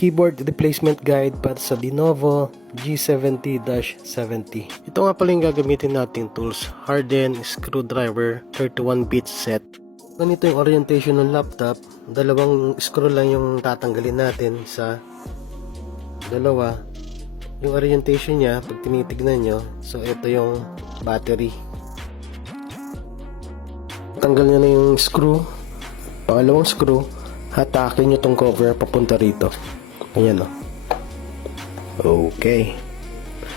keyboard replacement guide para sa Lenovo G70-70. Ito nga pala yung gagamitin nating tools, hardened screwdriver 31-bit set. Ganito yung orientation ng laptop, dalawang screw lang yung tatanggalin natin sa dalawa. Yung orientation niya, pag tinitignan nyo, so ito yung battery. Tanggal nyo na yung screw, pangalawang screw, hatakin nyo tong cover papunta rito. Ayan o. Okay.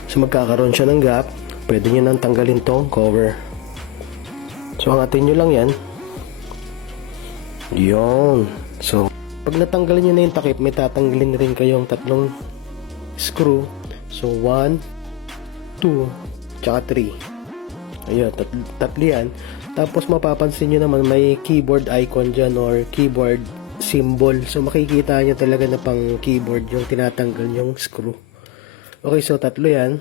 So magkakaroon siya ng gap, pwede nyo nang tanggalin tong cover. So angatin nyo lang yan. Yun. So pag natanggal nyo na yung takip, may tatanggalin rin kayong tatlong screw. So 1, 2, tsaka 3. Ayun, tatlo yan. Tapos mapapansin nyo naman may keyboard icon dyan or keyboard symbol. So makikita nyo talaga na pang keyboard yung tinatanggal yung screw. Okay, so tatlo yan.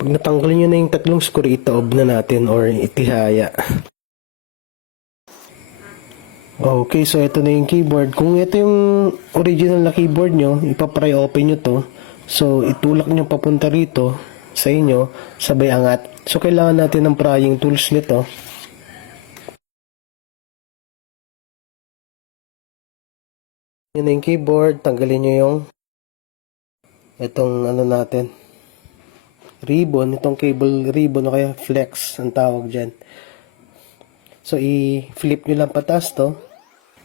Pag natanggal nyo na yung tatlong screw, itaob na natin or itihaya. Okay, so ito na yung keyboard. Kung ito yung original na keyboard nyo, ipapry open nyo to. So, itulak nyo papunta rito sa inyo, sabay angat. So, kailangan natin ng prying tools nito. Yan na yung keyboard. Tanggalin nyo yung itong ano natin, ribbon. Itong cable ribbon o kaya flex ang tawag dyan. So, i-flip nyo lang patas to.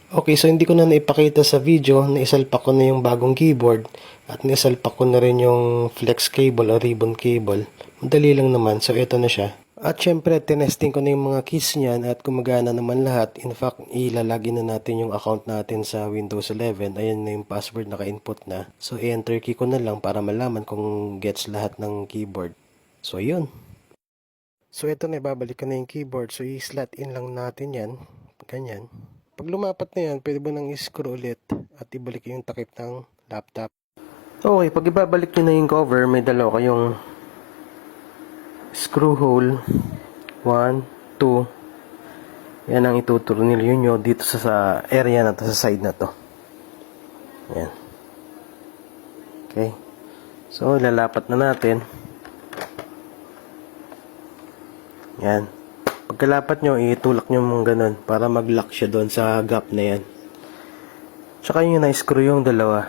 Okay, so hindi ko na naipakita sa video, naisalpak ko na yung bagong keyboard at naisalpak ko na rin yung flex cable o ribbon cable. Madali lang naman, so ito na siya. At syempre, tinesting ko na yung mga keys niyan at gumagana naman lahat. In fact, ilalagin na natin yung account natin sa Windows 11. Ayan na yung password, naka-input na. So, i-enter key ko na lang para malaman kung gets lahat ng keyboard. So, yun. So, ito na, ibabalik ko na yung keyboard. So, i-slot in lang natin yan. Ganyan. Pag lumapat na yan, pwede mo nang i-screw ulit at ibalik yung takip ng laptop. Okay, pag ibabalik nyo na yung cover, may dalawa kayong screw hole. 1, 2. Yan ang ituturnilyo nyo dito sa area na to, sa side na to. Yan. Okay. So, lalapat na natin. Yan. Pagkalapat nyo, itulak nyo mong ganun para mag-lock siya doon sa gap na yan. Tsaka yun na-screw yung dalawa.